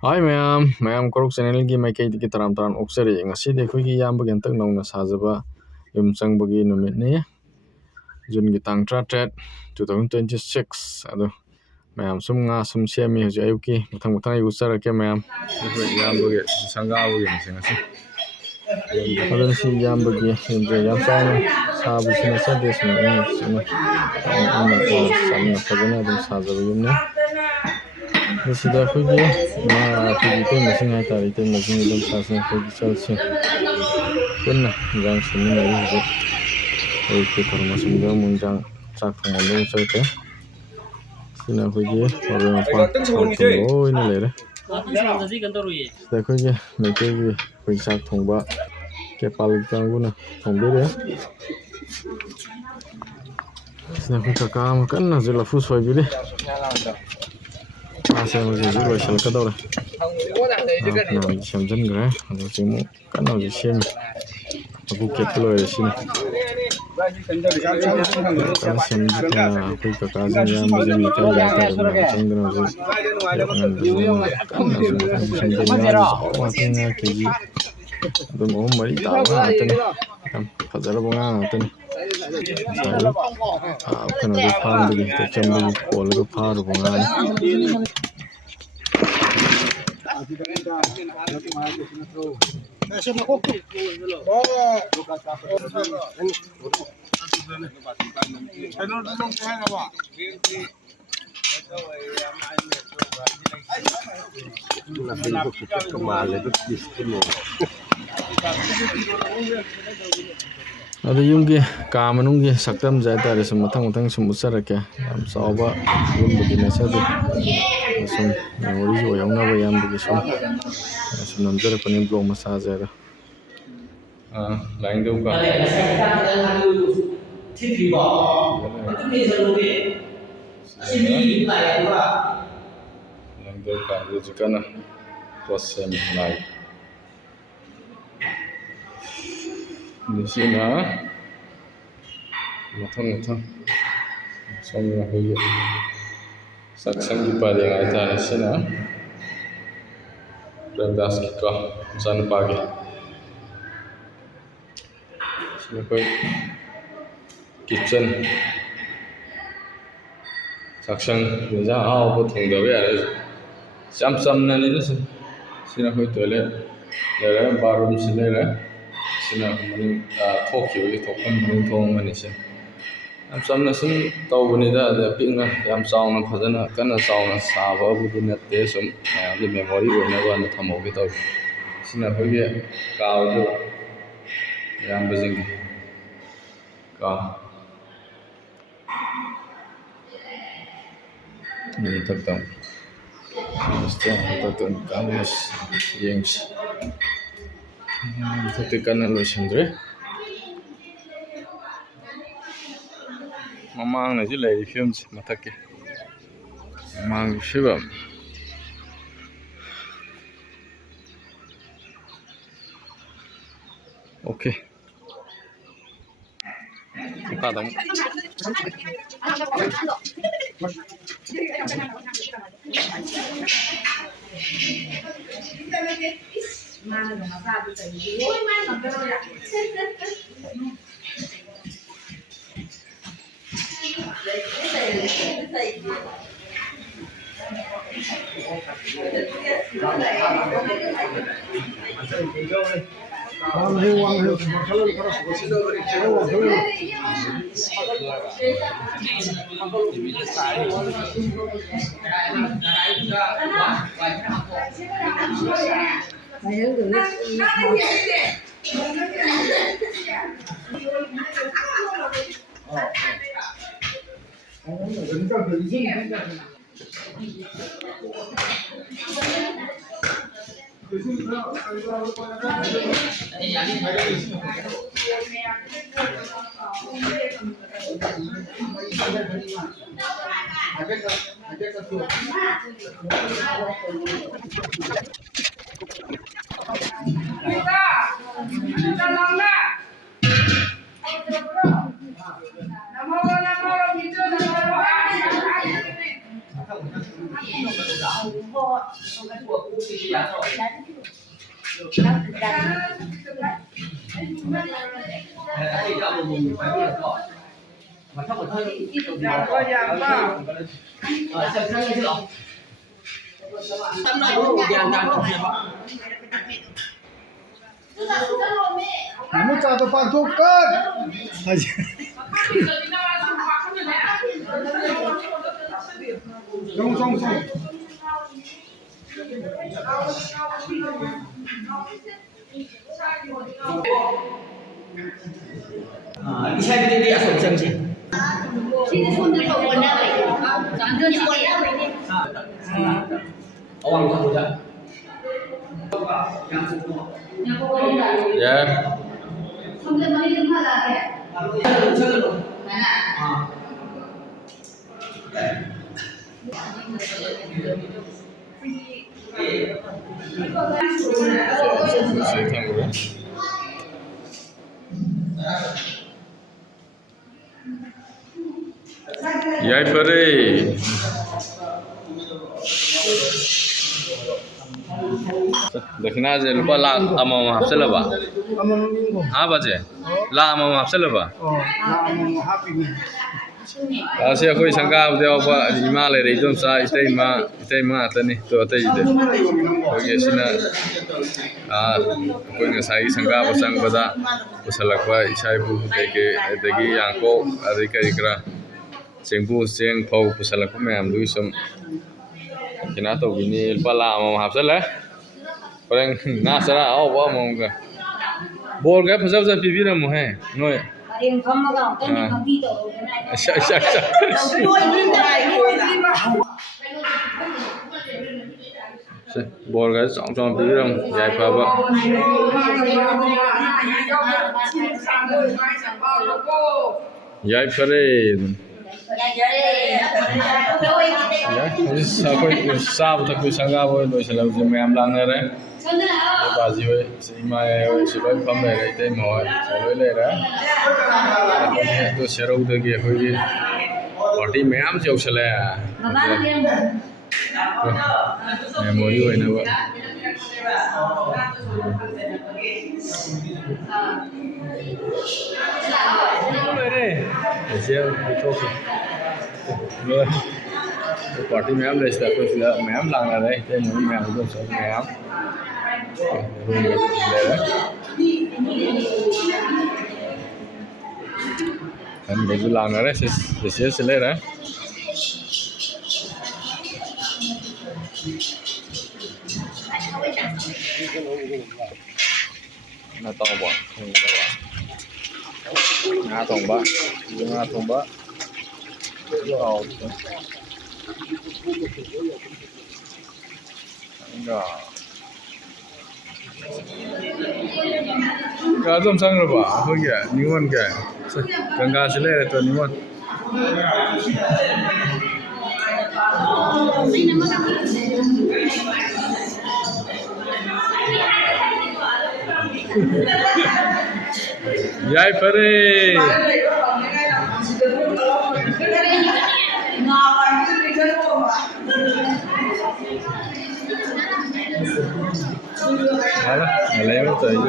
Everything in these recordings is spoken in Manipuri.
Hi ꯃꯌꯥꯝ ꯀꯣꯔꯣꯛ ꯆꯦꯅꯦꯜꯒꯤ ꯃꯥꯏꯀꯩꯗꯒꯤ ꯇꯔꯥꯝ ꯑꯣꯛꯆꯔꯤ. ꯉꯁꯤꯗꯤ ꯑꯩꯈꯣꯏꯒꯤ ꯏꯌꯥꯝꯕꯒꯤ ꯍꯟꯇꯛ ꯅꯧꯅ ꯁꯥꯖꯕ ꯌꯨꯝ ꯆꯪꯕꯒꯤ ꯅꯨꯃꯤꯠꯅꯤ. ꯖꯨꯟꯒꯤ ꯇꯥꯡ 38, 2026. ꯑꯗꯣ ꯃꯌꯥꯝ ꯁꯨꯝ ꯉꯥ ꯁꯨꯝ ꯁꯦꯝꯃꯤ ꯍꯧꯖꯤꯛ ꯑꯌꯨꯛꯀꯤ. ꯃꯊꯪ ꯑꯩ ꯎꯆꯔꯛꯀꯦ ꯃꯌꯥꯝ. ꯑꯩꯈꯣꯏ ꯏꯌꯥꯝꯕꯒꯤ ꯁꯪꯒꯥꯕꯒꯤ ꯉꯁꯤ. ꯑꯗꯨꯅ ꯁꯤ ꯏꯌꯥꯝꯕꯒꯤ ꯌꯨꯝꯁꯦ ꯌꯥꯝ ꯆꯥꯎꯅ ꯁꯥꯕꯁꯨ ꯅꯠꯆꯗꯦ, ꯁꯨꯝ ꯆꯝꯅ ꯐꯖꯅ ꯑꯗꯨꯝ ꯁꯥꯖꯕ ꯌꯨꯝꯅꯤ. ꯃꯁꯤꯗ ꯑꯩꯈꯣꯏꯒꯤ ꯏꯇꯩꯃꯁꯤꯡ ꯍꯥꯏꯇꯥꯔꯦ, ꯏꯇꯩꯃꯁꯤꯡ ꯑꯗꯨꯝ ꯁꯥꯁꯤꯡ ꯑꯩꯈꯣꯏꯒꯤ ꯏꯆꯜꯁꯤꯡ ꯄꯨꯟꯅ ꯏꯟꯖꯥꯡ ꯁꯦꯝꯃꯤꯟꯅꯔꯤ ꯍꯧꯖꯤꯛ. ꯑꯌꯨꯛꯀꯤ ꯊꯧꯔꯝ ꯑꯁꯤꯗ ꯑꯃꯨꯛ ꯏꯟꯖꯥꯡ ꯆꯥꯛ ꯊꯣꯡꯕ ꯆꯠꯈ꯭ꯔꯦ. ꯁꯤꯅ ꯑꯩꯈꯣꯏꯒꯤ ꯃꯔꯣꯏ ꯃꯄꯥꯡ ꯊꯥꯎ ꯊꯨꯝ ꯂꯣꯏꯅ ꯂꯩꯔꯦ. ꯁꯤꯗ ꯑꯩꯈꯣꯏꯒꯤ ꯃꯩꯇꯩꯒꯤ ꯑꯩꯈꯣꯏ ꯆꯥꯛ ꯊꯣꯡꯕ ꯀꯦꯄꯥꯜ ꯀꯥꯡꯕꯨꯅ ꯊꯣꯡꯕꯤꯔꯦ. ꯁꯤꯗ ꯑꯩꯈꯣꯏ ꯀꯀꯥ ꯑꯃ ꯀꯟꯅ ꯍꯧꯖꯤꯛ ꯂꯐꯨ ꯁꯣꯏꯕꯤꯔꯤ. ꯃꯥꯁꯦ ꯍꯧꯖꯤꯛ ꯂꯣꯏꯁꯤꯜꯂꯛꯀꯗꯧꯔꯦ. ꯐꯅꯌꯥꯝꯗꯤ ꯁꯦꯝꯖꯤꯟꯈ꯭ꯔꯦ. ꯑꯗꯣ ꯍꯧꯖꯤꯛ ꯑꯃꯨꯛ ꯀꯟꯅ ꯁꯦꯝꯃꯤ. ꯂꯐꯨ ꯀꯦꯠꯄ ꯂꯣꯏꯔꯦ ꯁꯤꯅꯤ. ꯑꯩꯈꯣꯏ ꯀꯀꯥꯁꯤꯡ ꯏꯌꯥꯝꯕꯁꯤꯡ ꯂꯩꯀꯥꯏꯒꯤ ꯍꯥꯏꯇꯥꯔꯦ ꯃꯌꯥꯝ ꯆꯪꯗꯅ ꯍꯧꯖꯤꯛ ꯉꯥꯁꯦ ꯆꯥꯎꯕ ꯉꯥꯛꯇꯅꯤ. ꯉꯥ ꯀꯦꯖꯤ ꯑꯗꯨꯝ 3-4 ꯇꯥꯕ ꯉꯥꯛꯇꯅꯤ. ꯌꯥꯝ ꯐꯖꯔꯕ ꯉꯥ ꯉꯥꯛꯇꯅꯤ. ꯀꯩꯅꯣꯗꯒꯤ ꯐꯥꯔꯝꯗꯒꯤ ꯇꯦꯛꯆꯝꯗꯒꯤ ꯈꯣꯜꯂꯒ ꯐꯥꯔꯨꯕ ꯉꯥꯅꯤ. ꯑꯗꯣ ꯌꯨꯝꯒꯤ ꯀꯥ ꯃꯅꯨꯡꯒꯤ ꯁꯛꯇꯝꯁꯦ ꯍꯥꯏꯇꯥꯔꯦ ꯁꯨꯝ ꯃꯊꯪ ꯁꯨꯝ ꯎꯠꯆꯔꯛꯀꯦ. ꯌꯥꯝ ꯆꯥꯎꯕ ꯌꯨꯝꯕꯨꯗꯤ ꯅꯠꯆꯗꯦ. ꯁꯨꯝ ꯃꯦꯃꯣꯔꯤꯁꯨ ꯑꯣꯏꯍꯧꯅꯕ ꯏꯌꯥꯝꯕꯒꯤ ꯁꯨꯝ ꯅꯝꯖꯔꯛꯄꯅꯤ ꯕ꯭ꯂꯣꯛ ꯃꯆꯥꯁꯦ. ꯑꯗꯣ ꯂꯥꯏꯅꯤꯡꯊꯧ ꯀꯥꯗ ꯍꯧꯖꯤꯛ ꯀꯟꯅ ꯄꯣꯠ ꯁꯦꯝꯃꯤ ꯂꯥꯏ. ꯁꯤꯅ ꯃꯊꯪ ꯁꯣꯝꯅ ꯑꯩꯈꯣꯏꯒꯤ ꯆꯥꯛꯁꯪꯒꯤ ꯄꯔꯦꯡ ꯍꯥꯏꯇꯥꯔꯦ. ꯁꯤꯅ ꯄ꯭ꯔꯦꯝꯗꯥꯁꯀꯤꯀꯣ ꯃꯆꯥꯅꯨꯄꯥꯒꯤ. ꯁꯤꯅ ꯑꯩꯈꯣই ꯀꯤꯠꯆꯟ, ꯆꯥꯛꯁꯪ. ꯌꯦꯟꯁꯥꯡ ꯑꯍꯥꯎꯕ ꯊꯣꯡꯗꯕ ꯌꯥꯔꯦ. ꯌꯥꯝ ꯆꯝꯅꯅꯤꯗ ꯁꯨꯝ. ꯁꯤꯅ ꯑꯩꯈꯣꯏ ꯇꯣꯏꯂꯦꯠ ꯂꯩꯔꯦ, ꯕꯥꯠꯔꯨꯝꯁꯤ ꯂꯩꯔꯦ. ꯁꯤꯅ ꯃꯅꯤꯡ ꯊꯣꯛꯈꯤꯕꯒꯤ ꯊꯣꯛꯐꯝ ꯃꯅꯤꯡ ꯊꯣꯡ ꯑꯃꯅꯤ. ꯁꯤ ꯌꯥꯝ ꯆꯝꯅ ꯁꯨꯝ ꯇꯧꯕꯅꯤꯗ. ꯑꯗ ꯄꯤꯛꯅ ꯌꯥꯝ ꯆꯥꯎꯅ ꯐꯖꯅ ꯀꯟꯅ ꯆꯥꯎꯅ ꯁꯥꯕꯕꯨꯗꯤ ꯅꯠꯇꯦ. ꯁꯨꯝ ꯃꯌꯥꯝꯒꯤ ꯃꯦꯃꯣꯔꯤ ꯑꯣꯏꯅꯕꯅ ꯊꯝꯍꯧꯒꯦ ꯇꯧꯋꯤ. ꯁꯤꯅ ꯑꯩꯈꯣꯏꯒꯤ ꯀꯥꯎꯗꯨ ꯏꯌꯥꯝꯕꯁꯤꯡꯒꯤ ꯀꯥ. ꯃꯊꯛꯇ ꯌꯦꯡꯁꯤ. ꯃꯊꯛꯇꯤ ꯀꯟꯅ ꯂꯣꯏꯁꯤꯟꯗ꯭ꯔꯤ. ꯃꯃꯥꯡꯅꯁꯨ ꯂꯩꯔꯤ ꯐꯤꯕꯝꯁꯦ ꯃꯊꯛꯀꯤ ꯃꯃꯥꯡꯒꯤ ꯐꯤꯕꯝ. ꯑꯣꯀꯦ. ꯃꯈꯥꯗ ꯑꯃꯨꯛ Kamu cakap pasukan. Song song song. Isa din di assumption sih. Sini sundan kau warna lagi. Jangan ni warna lagi. Awang kamu dah. Ya. Sundan mana yang mana lagi? Mana? Saya tangguh. Yai pare. देखना जे रुपा लाख अमाम हफ्सला बा हाँ बजे ला अमाम हफ्सला बा आसे अखोई संगा देवबा इमा ले रे दम सा इतै मा तनी तो अतै दे ओगे सिना अखोई ngasai संगा बसंग बदा पुसलकबा इसाइबु के दगी यांको अदि करि करा चेंबु चेंग फौ पुसलकबा मैम दुइ सम किना तो बिनि पला अमाम हफ्सला Orang nasara awal mungkin. Bol gak pasal pasal pipi ramu hai, noy. Yang kamu kau kan yang kamu itu. Syak. Bol gak cong pipi ramu, jai papa. Jai pare. Ya, ini aku sab tak bisa ngapa, loh selalu je memang langgar. बाजी हुए सीमा है शिवाय कम है रहते हैं मोह चलो ले रहा है तो शेरों तो ये हुई पार्टी में हम जो चले मेमोरी हुई ना वो ऐसे तो पार्टी में हम ले सकते हैं में हम लाना रहते हैं में हम तो सब में हम kan baju langarnya sih selera na tong ba na tong ba enggak Kazum sang ba ho gya niwan kya ganga chale to niwan yai pare Hala, alay mo tayo.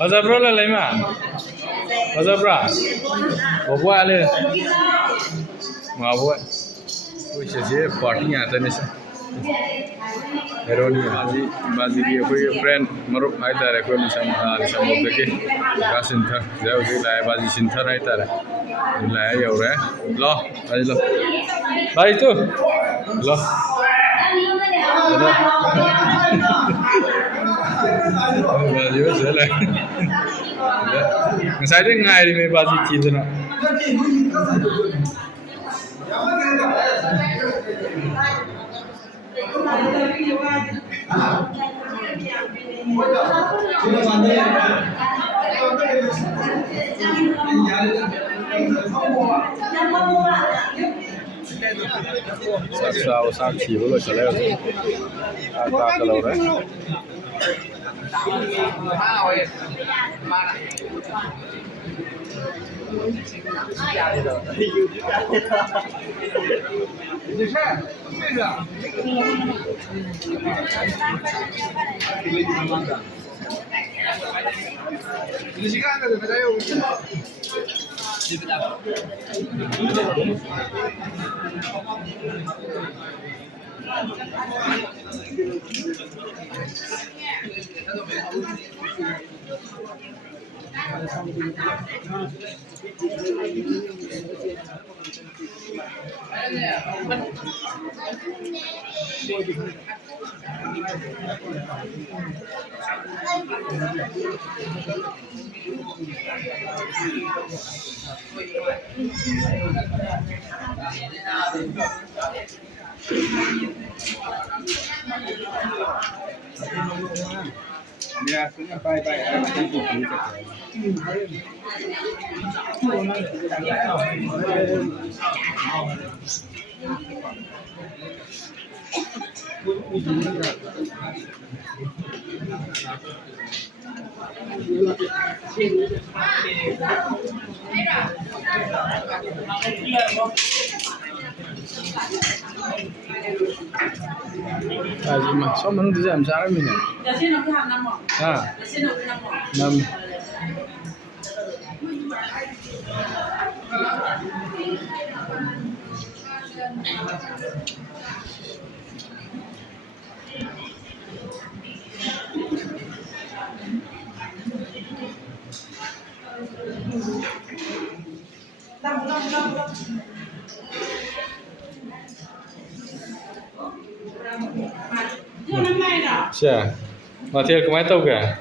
Azabra la lay ma. Azabra. Babu ale. Babu. कुछ ऐसे पार्टी आता नहीं सर हेरोनी बाजी की कोई फ्रेंड मरुप आए तारे कोई निशान होते के का सिंथर जाओ जी लाए बाजी सिंथर आए तारे लाए ये हो रहा है लो आज लो भाई तो लो बाजी वो चला misalnya ngairi में बाजी चीज़ ना साक्षी बोलो चले आता कलो रे 你看，这个。你去看那个，还有。Ya, sudah bye-bye. gì mà sao mình làm sao đấy mình à năm Chà, mà thiệt có máy tàu cả.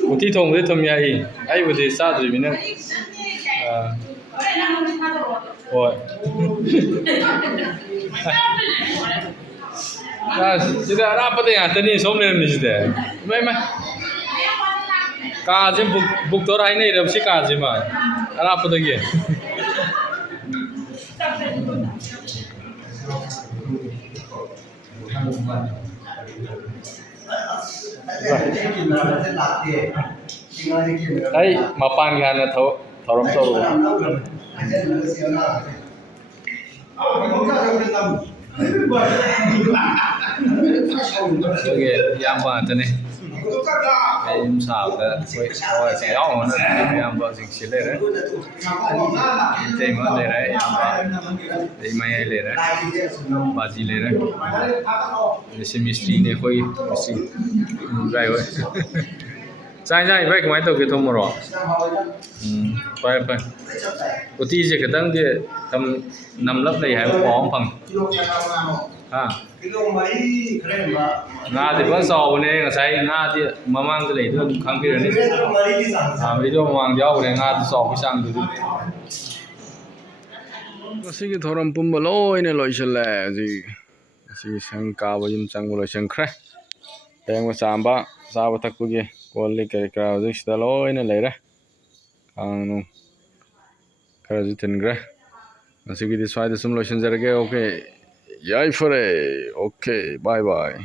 Một tí thùng với thùng nhà ấy vừa thì sao rồi mình nè. Rồi. Kita apa teh ya? Tadi somne ni sih. Mai. Kaji buk torai ni dah si kaji mah. Apa teh ye? Hey, mapan kan thorom tau. Oke, yang apa ni? Em sao đó, thôi sẽ đó nó em vợ dịch xí lên đấy, tìm ở đây đấy, em vợ đi máy lên đấy, bà gì lên đấy, để xem mystery này coi mystery, vậy thôi, sai vậy cái máy tàu cái thông rồi, phải, có tí gì cái tăng kia tầm 5 lớp này hay có bằng, Nga di ba saw ne ngasai nga di mamang de le du khang pi ne video mamang jaw ne nga di saw pisang du si ki thoram pum ba loi ne loi chale si sang ka ba yim chang ba loi chang khre teng ba sam ba sa ba tak pu ge kol le ke ka ji sta loi ne le ra ang nu ka ji ten gra si ki di swai de sum loi chen jar ge okay yai fore okay bye bye